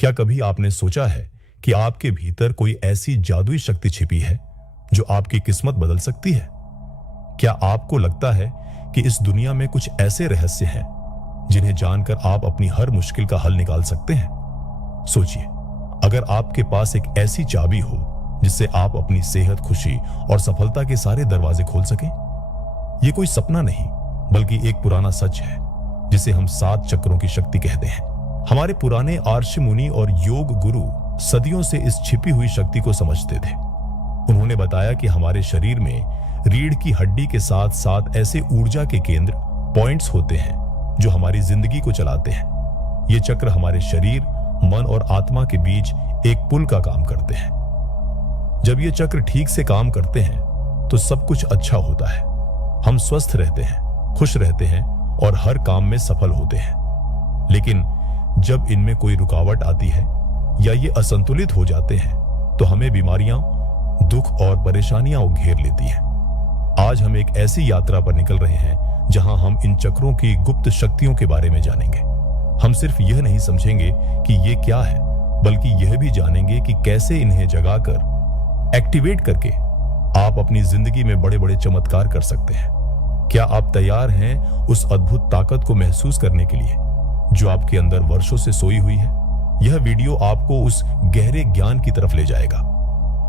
क्या कभी आपने सोचा है कि आपके भीतर कोई ऐसी जादुई शक्ति छिपी है जो आपकी किस्मत बदल सकती है? क्या आपको लगता है कि इस दुनिया में कुछ ऐसे रहस्य हैं जिन्हें जानकर आप अपनी हर मुश्किल का हल निकाल सकते हैं? सोचिए, अगर आपके पास एक ऐसी चाबी हो जिससे आप अपनी सेहत, खुशी और सफलता के सारे दरवाजे खोल सकें। यह कोई सपना नहीं, बल्कि एक पुराना सच है जिसे हम 7 चक्रों की शक्ति कहते हैं। हमारे पुराने आर्षि मुनि और योग गुरु सदियों से इस छिपी हुई शक्ति को समझते थे। उन्होंने बताया कि हमारे शरीर में रीढ़ की हड्डी के साथ साथ ऐसे ऊर्जा के केंद्र, पॉइंट्स होते हैं जो हमारी जिंदगी को चलाते हैं। ये चक्र हमारे शरीर, मन और आत्मा के बीच एक पुल का काम करते हैं। जब ये चक्र ठीक से काम करते हैं तो सब कुछ अच्छा होता है। हम स्वस्थ रहते हैं, खुश रहते हैं और हर काम में सफल होते हैं। लेकिन जब इनमें कोई रुकावट आती है या ये असंतुलित हो जाते हैं तो हमें बीमारियां, दुख और परेशानियां घेर लेती हैं। आज हम एक ऐसी यात्रा पर निकल रहे हैं जहां हम इन चक्रों की गुप्त शक्तियों के बारे में जानेंगे। हम सिर्फ यह नहीं समझेंगे कि ये क्या है, बल्कि यह भी जानेंगे कि कैसे इन्हें जगाकर, एक्टिवेट करके आप अपनी जिंदगी में बड़े बड़े चमत्कार कर सकते हैं। क्या आप तैयार हैं उस अद्भुत ताकत को महसूस करने के लिए जो आपके अंदर वर्षों से सोई हुई है? यह वीडियो आपको उस गहरे ज्ञान की तरफ ले जाएगा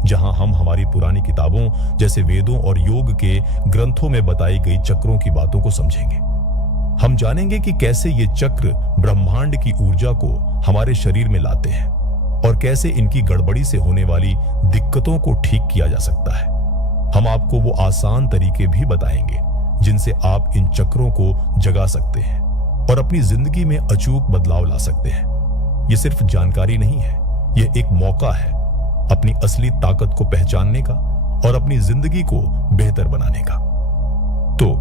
जहां हम हमारी पुरानी किताबों जैसे वेदों और योग के ग्रंथों में बताई गई चक्रों की बातों को समझेंगे। हम जानेंगे कि कैसे ये चक्र ब्रह्मांड की ऊर्जा को हमारे शरीर में लाते हैं और कैसे इनकी गड़बड़ी से होने वाली दिक्कतों को ठीक किया जा सकता है। हम आपको वो आसान तरीके भी बताएंगे जिनसे आप इन चक्रों को जगा सकते हैं और अपनी जिंदगी में अचूक बदलाव ला सकते हैं। ये सिर्फ जानकारी नहीं है, यह एक मौका है अपनी असली ताकत को पहचानने का और अपनी जिंदगी को बेहतर बनाने का। तो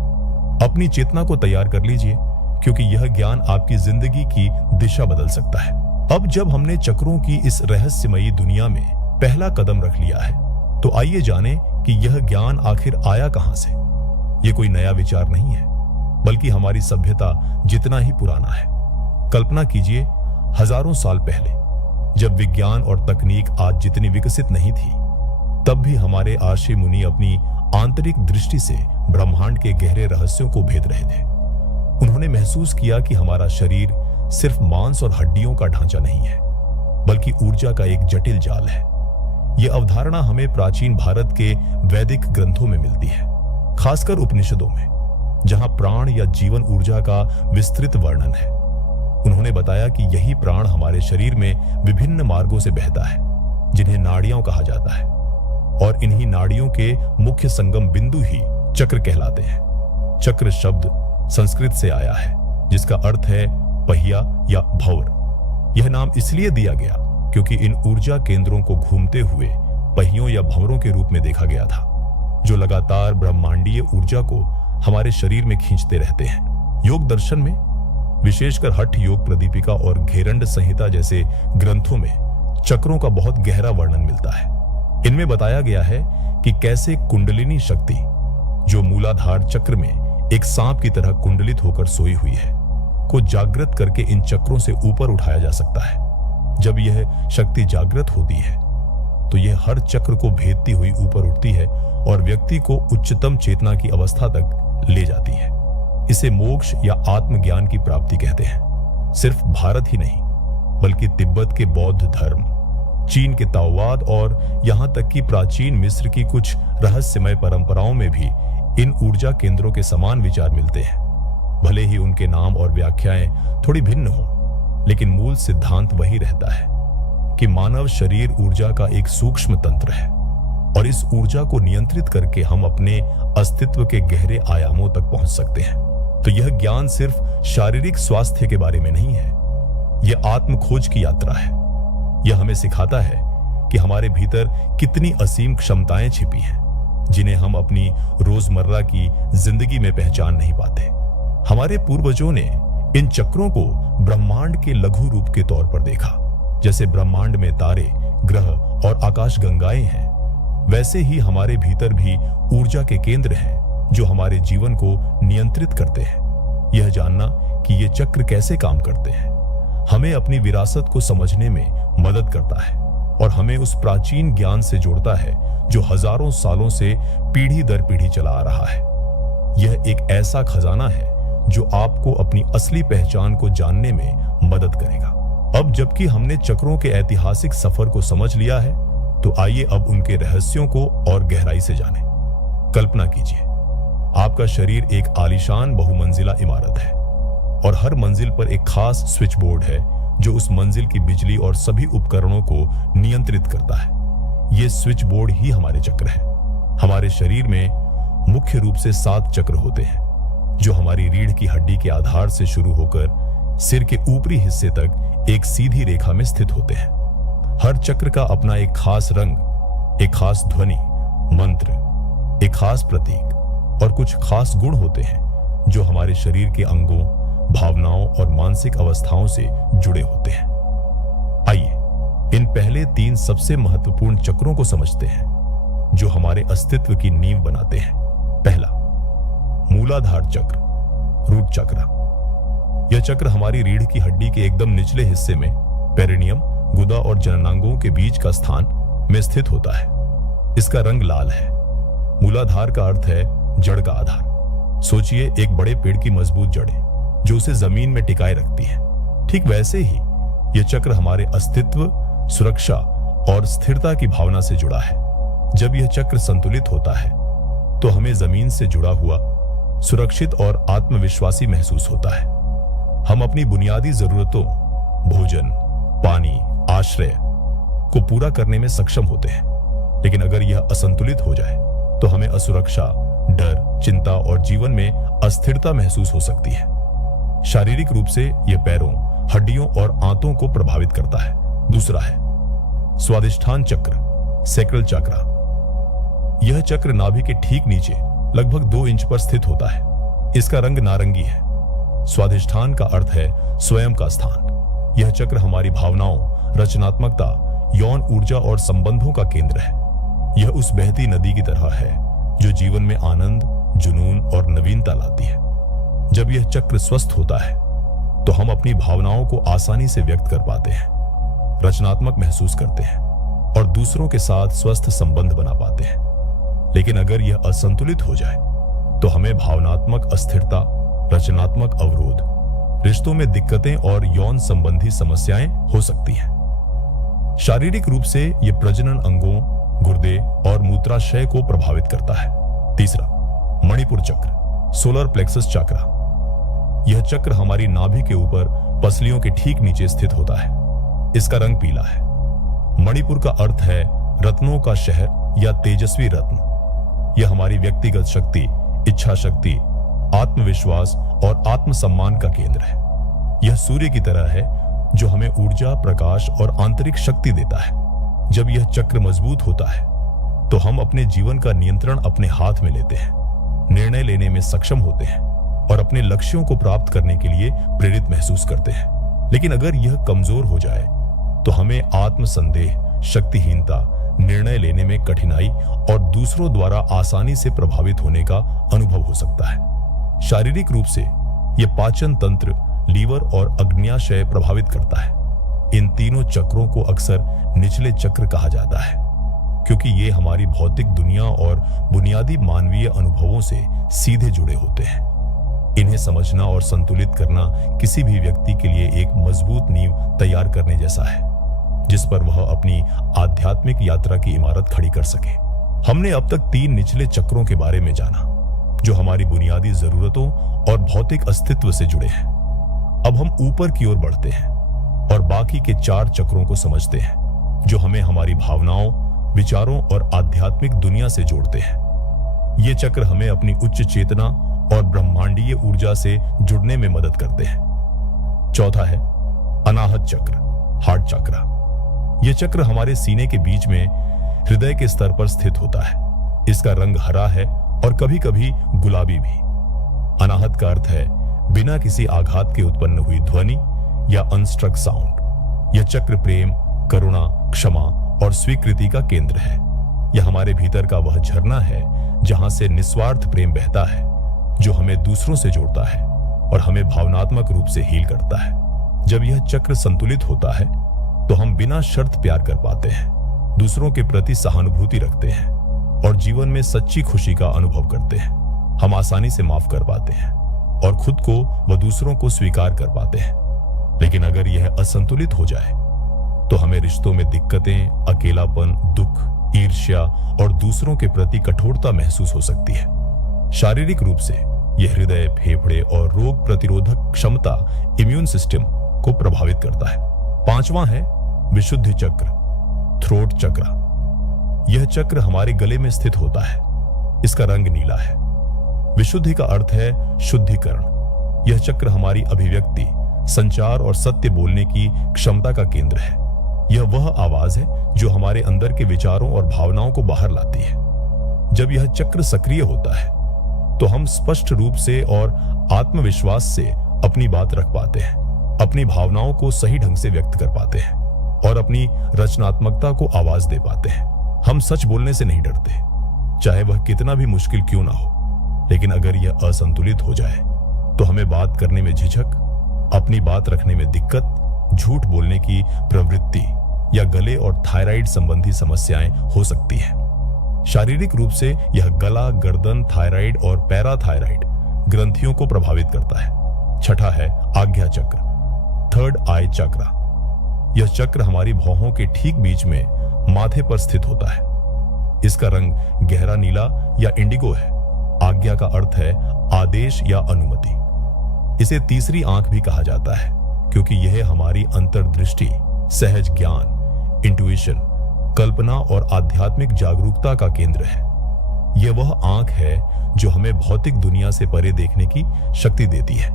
अपनी चेतना को तैयार कर लीजिए, क्योंकि यह ज्ञान आपकी जिंदगी की दिशा बदल सकता है। अब जब हमने चक्रों की इस रहस्यमयी दुनिया में पहला कदम रख लिया है, तो आइए जानें कि यह ज्ञान आखिर आया कहां से। यह कोई नया विचार नहीं है, बल्कि हमारी सभ्यता जितना ही पुराना है। कल्पना कीजिए, हजारों साल पहले जब विज्ञान और तकनीक आज जितनी विकसित नहीं थी, तब भी हमारे आर्षि मुनि अपनी आंतरिक दृष्टि से ब्रह्मांड के गहरे रहस्यों को भेद रहे थे। उन्होंने महसूस किया कि हमारा शरीर सिर्फ मांस और हड्डियों का ढांचा नहीं है, बल्कि ऊर्जा का एक जटिल जाल है। यह अवधारणा हमें प्राचीन भारत के वैदिक ग्रंथों में मिलती है, खासकर उपनिषदों में, जहां प्राण या जीवन ऊर्जा का विस्तृत वर्णन है। उन्होंने बताया कि यही प्राण हमारे शरीर में विभिन्न मार्गों से बहता है, जिन्हें नाड़ियां कहा जाता है, और इन्हीं नाड़ियों के मुख्य संगम बिंदु ही चक्र कहलाते हैं। चक्र शब्द संस्कृत से आया है, जिसका अर्थ है पहिया या भंवर। यह नाम इसलिए दिया गया क्योंकि इन ऊर्जा केंद्रों को घूमते हुए पहियों या भंवरों के रूप में देखा गया था, जो लगातार ब्रह्मांडीय ऊर्जा को हमारे शरीर में खींचते रहते हैं। योग दर्शन में, विशेषकर हठ योग प्रदीपिका और घेरंड संहिता जैसे ग्रंथों में चक्रों का बहुत गहरा वर्णन मिलता है। इनमें बताया गया है कि कैसे कुंडलिनी शक्ति, जो मूलाधार चक्र में एक सांप की तरह कुंडलित होकर सोई हुई है, को जागृत करके इन चक्रों से ऊपर उठाया जा सकता है। जब यह शक्ति जागृत होती है तो यह हर चक्र को भेदती हुई ऊपर उठती है और व्यक्ति को उच्चतम चेतना की अवस्था तक ले जाती है। इसे मोक्ष या आत्मज्ञान की प्राप्ति कहते हैं। सिर्फ भारत ही नहीं, बल्कि तिब्बत के बौद्ध धर्म, चीन के ताओवाद और यहां तक कि प्राचीन मिस्र की कुछ रहस्यमय परंपराओं में भी इन ऊर्जा केंद्रों के समान विचार मिलते हैं। भले ही उनके नाम और व्याख्याएं थोड़ी भिन्न हों, लेकिन मूल सिद्धांत वही रहता है कि मानव शरीर ऊर्जा का एक सूक्ष्म तंत्र है और इस ऊर्जा को नियंत्रित करके हम अपने अस्तित्व के गहरे आयामों तक पहुंच सकते हैं। तो यह ज्ञान सिर्फ शारीरिक स्वास्थ्य के बारे में नहीं है, यह आत्म खोज की यात्रा है। यह हमें सिखाता है कि हमारे भीतर कितनी असीम क्षमताएं छिपी हैं, जिन्हें हम अपनी रोजमर्रा की जिंदगी में पहचान नहीं पाते। हमारे पूर्वजों ने इन चक्रों को ब्रह्मांड के लघु रूप के तौर पर देखा। जैसे ब्रह्मांड में तारे, ग्रह और आकाश गंगाएं हैं, वैसे ही हमारे भीतर भी ऊर्जा के केंद्र हैं जो हमारे जीवन को नियंत्रित करते हैं। यह जानना कि ये चक्र कैसे काम करते हैं हमें अपनी विरासत को समझने में मदद करता है और हमें उस प्राचीन ज्ञान से जोड़ता है जो हजारों सालों से पीढ़ी दर पीढ़ी चला आ रहा है। यह एक ऐसा खजाना है जो आपको अपनी असली पहचान को जानने में मदद करेगा। अब जबकि हमने चक्रों के ऐतिहासिक सफर को समझ लिया है, तो आइए अब उनके रहस्यों को और गहराई से जानें। कल्पना कीजिए, आपका शरीर एक आलीशान बहुमंजिला इमारत है और हर मंजिल पर एक खास स्विच बोर्ड है जो उस मंजिल की बिजली और सभी उपकरणों को नियंत्रित करता है। ये स्विच बोर्ड ही हमारे चक्र है। हमारे शरीर में मुख्य रूप से 7 चक्र होते हैं जो हमारी रीढ़ की हड्डी के आधार से शुरू होकर सिर के ऊपरी हिस्से तक एक सीधी रेखा में स्थित होते हैं। हर चक्र का अपना एक खास रंग, एक खास ध्वनि, मंत्र, एक खास प्रतीक और कुछ खास गुण होते हैं जो हमारे शरीर के अंगों, भावनाओं और मानसिक अवस्थाओं से जुड़े होते हैं। आइए इन पहले 3 सबसे महत्वपूर्ण चक्रों को समझते हैं जो हमारे अस्तित्व की नींव बनाते हैं। पहला, मूलाधार चक्र, रूट चक्र। यह चक्र हमारी रीढ़ की हड्डी के एकदम निचले हिस्से में पेरिनियम, गुदा और जननांगों के बीच का स्थान में स्थित होता है। इसका रंग लाल है। मूलाधार का अर्थ है जड़ का आधार। सोचिए एक बड़े पेड़ की मजबूत जड़ें जो उसे जमीन में टिकाए रखती है। ठीक वैसे ही यह चक्र हमारे अस्तित्व, सुरक्षा और स्थिरता की भावना से जुड़ा है। जब यह चक्र संतुलित होता है तो हमें जमीन से जुड़ा हुआ, सुरक्षित और आत्मविश्वासी महसूस होता है। हम अपनी बुनियादी जरूरतों, भोजन, पानी, आश्रय को पूरा करने में सक्षम होते हैं। लेकिन अगर यह असंतुलित हो जाए तो हमें असुरक्षा, डर, चिंता और जीवन में अस्थिरता महसूस हो सकती है। शारीरिक रूप से यह पैरों, हड्डियों और आंतों को प्रभावित करता है। दूसरा है स्वादिष्ठान चक्र, सैक्रल चक्र। यह चक्र नाभि के ठीक नीचे लगभग 2 इंच पर स्थित होता है। इसका रंग नारंगी है। स्वादिष्ठान का अर्थ है स्वयं का स्थान। यह चक्र हमारी भावनाओं, रचनात्मकता, यौन ऊर्जा और संबंधों का केंद्र है। यह उस बहती नदी की तरह है जो जीवन में आनंद, जुनून और नवीनता लाती है। जब यह चक्र स्वस्थ होता है तो हम अपनी भावनाओं को आसानी से व्यक्त कर पाते हैं, रचनात्मक महसूस करते हैं और दूसरों के साथ स्वस्थ संबंध बना पाते हैं। लेकिन अगर यह असंतुलित हो जाए तो हमें भावनात्मक अस्थिरता, रचनात्मक अवरोध, रिश्तों में दिक्कतें और यौन संबंधी समस्याएं हो सकती हैं। शारीरिक रूप से यह प्रजनन अंगों, गुर्दे और मूत्राशय को प्रभावित करता है। तीसरा, मणिपुर चक्र, सोलर प्लेक्सस चक्र। यह चक्र हमारी नाभि के ऊपर पसलियों के ठीक नीचे स्थित होता है। इसका रंग पीला है। मणिपुर का अर्थ है रत्नों का शहर या तेजस्वी रत्न। यह हमारी व्यक्तिगत शक्ति, इच्छा शक्ति, आत्मविश्वास और आत्मसम्मान का केंद्र है। यह सूर्य की तरह है जो हमें ऊर्जा, प्रकाश और आंतरिक शक्ति देता है। जब यह चक्र मजबूत होता है तो हम अपने जीवन का नियंत्रण अपने हाथ में लेते हैं, निर्णय लेने में सक्षम होते हैं और अपने लक्ष्यों को प्राप्त करने के लिए प्रेरित महसूस करते हैं। लेकिन अगर यह कमजोर हो जाए तो हमें आत्मसंदेह, शक्तिहीनता, निर्णय लेने में कठिनाई और दूसरों द्वारा आसानी से प्रभावित होने का अनुभव हो सकता है। शारीरिक रूप से यह पाचन तंत्र, लीवर और अग्न्याशय प्रभावित करता है। इन तीनों चक्रों को अक्सर निचले चक्र कहा जाता है क्योंकि ये हमारी भौतिक दुनिया और बुनियादी मानवीय अनुभवों से सीधे जुड़े होते हैं। इन्हें समझना और संतुलित करना किसी भी व्यक्ति के लिए एक मजबूत नींव तैयार करने जैसा है जिस पर वह अपनी आध्यात्मिक यात्रा की इमारत खड़ी कर सके। हमने अब तक 3 निचले चक्रों के बारे में जाना जो हमारी बुनियादी जरूरतों और भौतिक अस्तित्व से जुड़े हैं। अब हम ऊपर की ओर बढ़ते हैं और बाकी के 4 चक्रों को समझते हैं जो हमें हमारी भावनाओं, विचारों और आध्यात्मिक दुनिया से जोड़ते हैं। ये चक्र हमें अपनी उच्च चेतना और ब्रह्मांडीय ऊर्जा से जुड़ने में मदद करते हैं। चौथा है अनाहत चक्र, हार्ट चक्र। यह चक्र हमारे सीने के बीच में हृदय के स्तर पर स्थित होता है। इसका रंग हरा है और कभी-कभी गुलाबी भी। अनाहत का अर्थ है बिना किसी आघात के उत्पन्न हुई ध्वनि या अनस्ट्रक साउंड। यह चक्र प्रेम, करुणा, क्षमा और स्वीकृति का केंद्र है। यह हमारे भीतर का वह झरना है जहां से निस्वार्थ प्रेम बहता है जो हमें दूसरों से जोड़ता है और हमें भावनात्मक रूप से हील करता है। जब यह चक्र संतुलित होता है तो हम बिना शर्त प्यार कर पाते हैं, दूसरों के प्रति सहानुभूति रखते हैं और जीवन में सच्ची खुशी का अनुभव करते हैं। हम आसानी से माफ कर पाते हैं और खुद को व दूसरों को स्वीकार कर पाते हैं। लेकिन अगर यह असंतुलित हो जाए तो हमें रिश्तों में दिक्कतें, अकेलापन, दुख, ईर्ष्या और दूसरों के प्रति कठोरता महसूस हो सकती है। शारीरिक रूप से यह हृदय, फेफड़े और रोग प्रतिरोधक क्षमता, इम्यून सिस्टम को प्रभावित करता है। पांचवां है विशुद्धि चक्र, थ्रोट चक्र। यह चक्र हमारे गले में स्थित होता है। इसका रंग नीला है। विशुद्धि का अर्थ है शुद्धिकरण। यह चक्र हमारी अभिव्यक्ति, संचार और सत्य बोलने की क्षमता का केंद्र है। यह वह आवाज है जो हमारे अंदर के विचारों और भावनाओं को बाहर लाती है। जब यह चक्र सक्रिय होता है तो हम स्पष्ट रूप से और आत्मविश्वास से अपनी बात रख पाते हैं, अपनी भावनाओं को सही ढंग से व्यक्त कर पाते हैं और अपनी रचनात्मकता को आवाज दे पाते हैं। हम सच बोलने से नहीं डरते, चाहे वह कितना भी मुश्किल क्यों ना हो। लेकिन अगर यह असंतुलित हो जाए तो हमें बात करने में झिझक, अपनी बात रखने में दिक्कत, झूठ बोलने की प्रवृत्ति या गले और थायराइड संबंधी समस्याएं हो सकती हैं। शारीरिक रूप से यह गला, गर्दन, थायराइड और पैराथायराइड ग्रंथियों को प्रभावित करता है। छठा है आज्ञा चक्र, थर्ड आई चक्र। यह चक्र हमारी भौहों के ठीक बीच में माथे पर स्थित होता है। इसका रंग गहरा नीला या इंडिगो है। आज्ञा का अर्थ है आदेश या अनुमति। इसे तीसरी आंख भी कहा जाता है क्योंकि यह हमारी अंतर्दृष्टि, सहज ज्ञान, इंट्यूशन, कल्पना और आध्यात्मिक जागरूकता का केंद्र है। यह वह आंख है जो हमें भौतिक दुनिया से परे देखने की शक्ति देती है।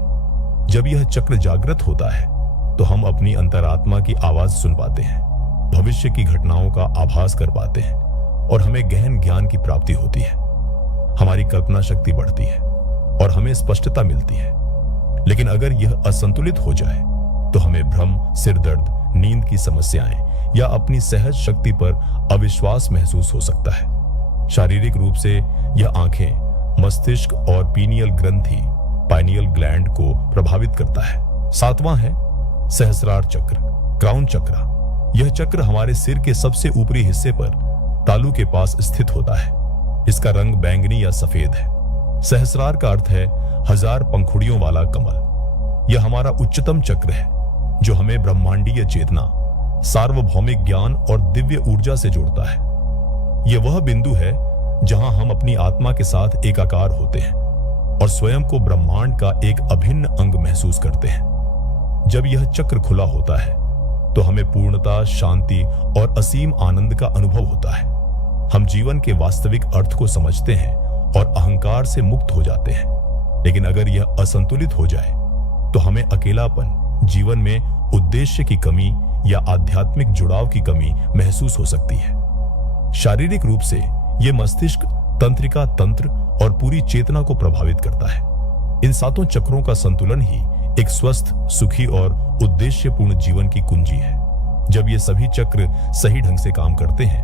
जब यह चक्र जागृत होता है तो हम अपनी अंतरात्मा की आवाज सुन पाते हैं, भविष्य की घटनाओं का आभास कर पाते हैं और हमें गहन ज्ञान की प्राप्ति होती है। हमारी कल्पना शक्ति बढ़ती है और हमें स्पष्टता मिलती है। लेकिन अगर यह असंतुलित हो जाए तो हमें भ्रम, सिरदर्द, नींद की समस्याएं या अपनी सहज शक्ति पर अविश्वास महसूस हो सकता है। शारीरिक रूप से यह आंखें, मस्तिष्क और पीनियल ग्रंथि, पाइनियल ग्लैंड को प्रभावित करता है। सातवां है सहस्रार चक्र, क्राउन चक्र। यह चक्र हमारे सिर के सबसे ऊपरी हिस्से पर तालू के पास स्थित होता है। इसका रंग बैंगनी या सफेद है। सहस्रार का अर्थ है 1000 पंखुड़ियों वाला कमल। यह हमारा उच्चतम चक्र है जो हमें ब्रह्मांडीय चेतना, सार्वभौमिक ज्ञान और दिव्य ऊर्जा से जोड़ता है। यह वह बिंदु है जहां हम अपनी आत्मा के साथ एकाकार होते हैं और स्वयं को ब्रह्मांड का एक अभिन्न अंग महसूस करते हैं। जब यह चक्र खुला होता है तो हमें पूर्णता, शांति और असीम आनंद का अनुभव होता है। हम जीवन के वास्तविक अर्थ को समझते हैं और अहंकार से मुक्त हो जाते हैं। लेकिन अगर यह असंतुलित हो जाए तो हमें अकेलापन, जीवन में उद्देश्य की कमी या आध्यात्मिक जुड़ाव की कमी महसूस हो सकती है। शारीरिक रूप से यह मस्तिष्क, तंत्रिका तंत्र और पूरी चेतना को प्रभावित करता है। इन सातों चक्रों का संतुलन ही एक स्वस्थ, सुखी और उद्देश्यपूर्ण जीवन की कुंजी है। जब ये सभी चक्र सही ढंग से काम करते हैं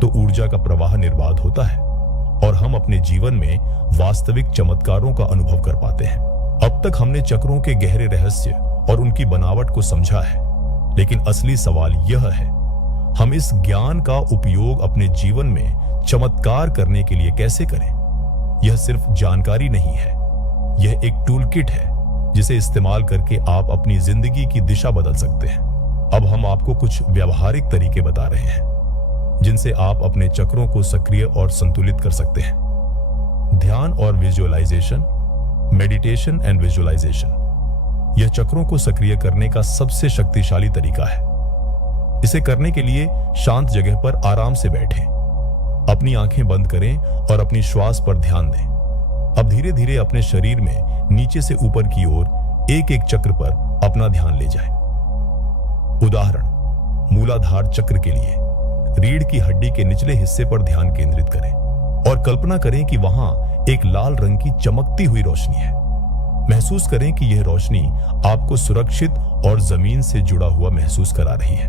तो ऊर्जा का प्रवाह निर्बाध होता है और हम अपने जीवन में वास्तविक चमत्कारों का अनुभव कर पाते हैं। अब तक हमने चक्रों के गहरे रहस्य और उनकी बनावट को समझा है, लेकिन असली सवाल यह है, हम इस ज्ञान का उपयोग अपने जीवन में चमत्कार करने के लिए कैसे करें? यह सिर्फ जानकारी नहीं है, यह एक टूल किट है जिसे इस्तेमाल करके आप अपनी जिंदगी की दिशा बदल सकते हैं। अब हम आपको कुछ व्यावहारिक तरीके बता रहे हैं जिनसे आप अपने चक्रों को सक्रिय और संतुलित कर सकते हैं। ध्यान और विजुअलाइजेशन, मेडिटेशन एंड विजुअलाइजेशन, यह चक्रों को सक्रिय करने का सबसे शक्तिशाली तरीका है। इसे करने के लिए शांत जगह पर आराम से बैठें, अपनी आंखें बंद करें और अपनी श्वास पर ध्यान दें। अब धीरे धीरे अपने शरीर में नीचे से ऊपर की ओर एक एक चक्र पर अपना ध्यान ले जाएं। उदाहरण, मूलाधार चक्र के लिए रीढ़ की हड्डी के निचले हिस्से पर ध्यान केंद्रित करें और कल्पना करें कि वहां एक लाल रंग की चमकती हुई रोशनी है। महसूस करें कि यह रोशनी आपको सुरक्षित और जमीन से जुड़ा हुआ महसूस करा रही है।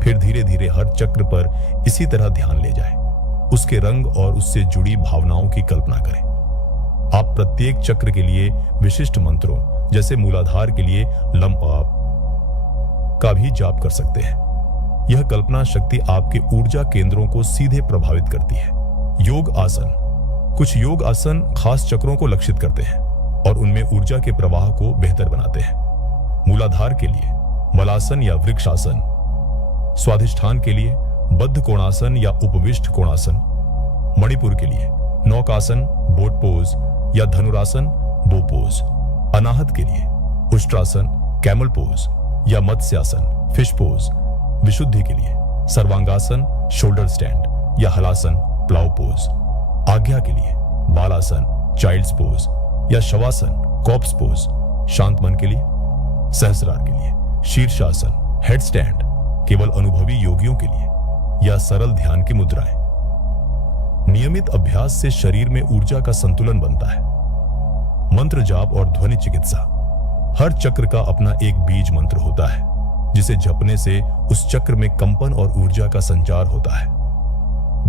फिर धीरे धीरे हर चक्र पर इसी तरह ध्यान ले जाएं, उसके रंग और उससे जुड़ी भावनाओं की कल्पना करें। आप प्रत्येक चक्र के लिए विशिष्ट मंत्रों, जैसे मूलाधार के लिए लम आप, का भी जाप कर सकते हैं। यह कल्पना शक्ति आपके ऊर्जा केंद्रों को सीधे प्रभावित करती है। योग आसन। कुछ योग आसन खास चक्रों को लक्षित करते हैं और उनमें ऊर्जा के प्रवाह को बेहतर बनाते हैं। मूलाधार के लिए मलासन या वृक्षासन, स्वाधिष्ठान के लिए बद्ध कोणासन या उपविष्ट कोणासन, मणिपुर के लिए नौकासन, बोट पोज या धनुरासन, बो पोज, अनाहत के लिए उष्ट्रासन, कैमल पोज या मत्स्यासन, फिश पोज, विशुद्धि के लिए सर्वांगासन, शोल्डर स्टैंड या हलासन, प्लाव पोज, आज्ञा के लिए बालासन, चाइल्ड्स पोज या शवासन, कॉप्स पोज, शांत मन के लिए सहस्रार के लिए शीर्षासन, हेड स्टैंड, केवल अनुभवी योगियों के लिए या सरल ध्यान की मुद्राएं। नियमित अभ्यास से शरीर में ऊर्जा का संतुलन बनता है। मंत्र जाप और ध्वनि चिकित्सा। हर चक्र का अपना एक बीज मंत्र होता है जिसे जपने से उस चक्र में कंपन और ऊर्जा का संचार होता है।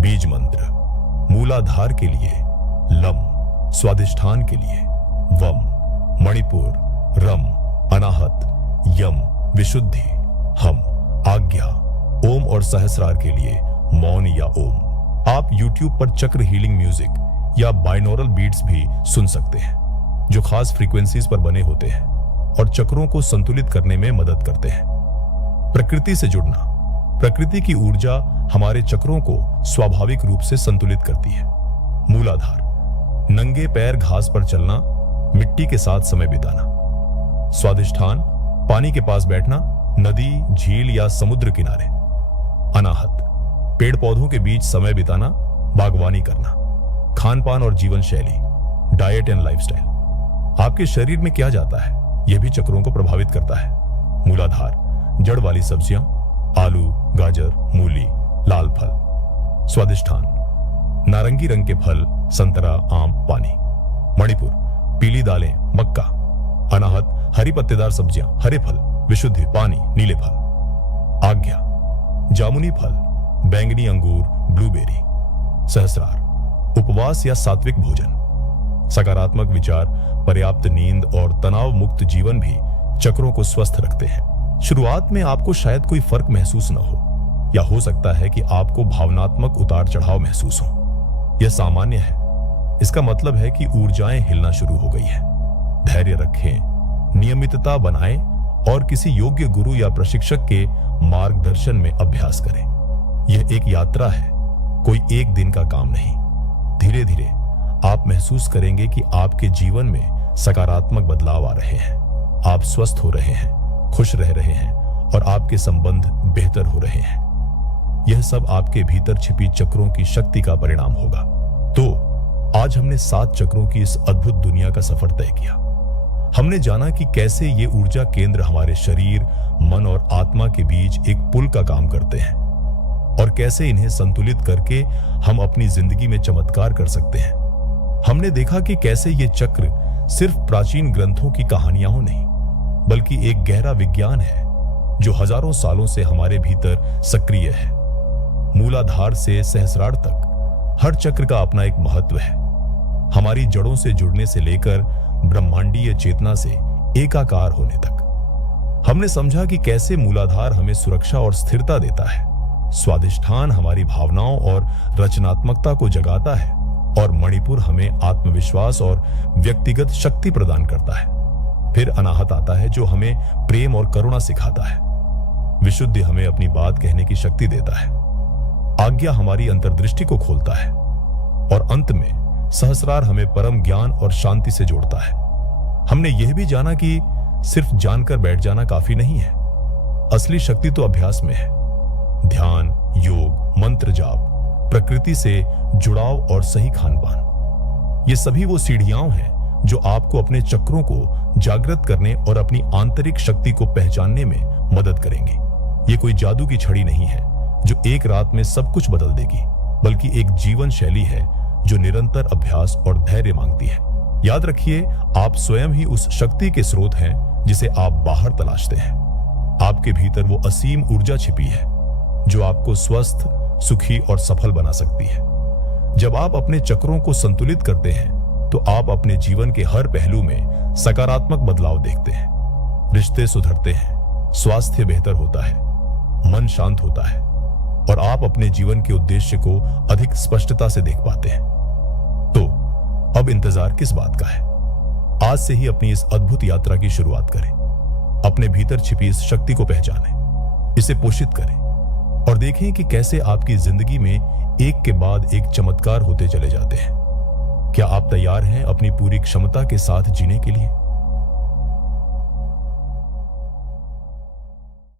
बीज मंत्र। मूलाधार के लिए लम, स्वाधिष्ठान के लिए वम, मणिपुर रम, अनाहत यम, विशुद्धि हम, आज्ञा ओम और सहस्रार के लिए मौन या ओम। आप YouTube पर चक्र हीलिंग म्यूजिक या बाइनोरल बीट्स भी सुन सकते हैं जो खास फ्रीक्वेंसीज पर बने होते हैं और चक्रों को संतुलित करने में मदद करते हैं। प्रकृति से जुड़ना। प्रकृति की ऊर्जा हमारे चक्रों को स्वाभाविक रूप से संतुलित करती है। मूलाधार। नंगे पैर घास पर चलना, मिट्टी के साथ समय बिताना। स्वाधिष्ठान। पानी के पास बैठना, नदी, झील या समुद्र किनारे। अनाहत। पेड़ पौधों के बीच समय बिताना, बागवानी करना। खान पान और जीवन शैली, डाइट एंड लाइफस्टाइल। आपके शरीर में क्या जाता है यह भी चक्रों को प्रभावित करता है। मूलाधार। जड़ वाली सब्जियां, आलू, गाजर, मूली, लाल फल। स्वादिष्ठान। नारंगी रंग के फल, संतरा, आम, पानी। मणिपुर। पीली दालें, मक्का। अनाहत। हरी पत्तेदार सब्जियां, हरे फल, विशुद्धि, पानी, नीले फल। आज्ञा। जामुनी फल, बैंगनी अंगूर, ब्लूबेरी। सहस्रार। उपवास या सात्विक भोजन। सकारात्मक विचार, पर्याप्त नींद और तनाव मुक्त जीवन भी चक्रों को स्वस्थ रखते हैं। शुरुआत में आपको शायद कोई फर्क महसूस न हो या हो सकता है कि आपको भावनात्मक उतार चढ़ाव महसूस हो। यह सामान्य है। इसका मतलब है कि ऊर्जाएं हिलना शुरू हो गई है। धैर्य रखें, नियमितता बनाएं और किसी योग्य गुरु या प्रशिक्षक के मार्गदर्शन में अभ्यास करें। यह एक यात्रा है, कोई एक दिन का काम नहीं। धीरे धीरे आप महसूस करेंगे कि आपके जीवन में सकारात्मक बदलाव आ रहे हैं। आप स्वस्थ हो रहे हैं, खुश रह रहे हैं और आपके संबंध बेहतर हो रहे हैं। यह सब आपके भीतर छिपी चक्रों की शक्ति का परिणाम होगा। तो आज हमने 7 चक्रों की इस अद्भुत दुनिया का सफर तय किया। हमने जाना कि कैसे ये ऊर्जा केंद्र हमारे शरीर, मन और आत्मा के बीच एक पुल का काम करते हैं और कैसे इन्हें संतुलित करके हम अपनी जिंदगी में चमत्कार कर सकते हैं। हमने देखा कि कैसे ये चक्र सिर्फ प्राचीन ग्रंथों की कहानियां हो नहीं, बल्कि एक गहरा विज्ञान है जो हजारों सालों से हमारे भीतर सक्रिय है। मूलाधार से सहस्रार तक हर चक्र का अपना एक महत्व है। हमारी जड़ों से जुड़ने से लेकर ब्रह्मांडीय चेतना से एकाकार होने तक। हमने समझा कि कैसे मूलाधार हमें सुरक्षा और स्थिरता देता है, स्वादिष्ठान हमारी भावनाओं और रचनात्मकता को जगाता है और मणिपुर हमें आत्मविश्वास और व्यक्तिगत शक्ति प्रदान करता है। फिर अनाहत आता है जो हमें प्रेम और करुणा सिखाता है। विशुद्धि हमें अपनी बात कहने की शक्ति देता है। आज्ञा हमारी अंतर्दृष्टि को खोलता है और अंत में सहस्रार हमें परम ज्ञान और शांति से जोड़ता है। हमने यह भी जाना कि सिर्फ जानकर बैठ जाना काफी नहीं है। असली शक्ति तो अभ्यास में है। ध्यान, योग, मंत्र जाप, प्रकृति से जुड़ाव और सही खानपान, ये सभी वो सीढ़ियां हैं जो आपको अपने चक्रों को जागृत करने और अपनी आंतरिक शक्ति को पहचानने में मदद करेंगे। ये कोई जादू की छड़ी नहीं है जो एक रात में सब कुछ बदल देगी, बल्कि एक जीवन शैली है जो निरंतर अभ्यास और धैर्य मांगती है। याद रखिए, आप स्वयं ही उस शक्ति के स्रोत हैं जिसे आप बाहर तलाशते हैं। आपके भीतर वो असीम ऊर्जा छिपी है जो आपको स्वस्थ, सुखी और सफल बना सकती है। जब आप अपने चक्रों को संतुलित करते हैं तो आप अपने जीवन के हर पहलू में सकारात्मक बदलाव देखते हैं। रिश्ते सुधरते हैं, स्वास्थ्य बेहतर होता है, मन शांत होता है और आप अपने जीवन के उद्देश्य को अधिक स्पष्टता से देख पाते हैं। तो अब इंतजार किस बात का है? आज से ही अपनी इस अद्भुत यात्रा की शुरुआत करें। अपने भीतर छिपी इस शक्ति को पहचानें, इसे पोषित करें और देखें कि कैसे आपकी जिंदगी में एक के बाद एक चमत्कार होते चले जाते हैं। क्या आप तैयार हैं अपनी पूरी क्षमता के साथ जीने के लिए?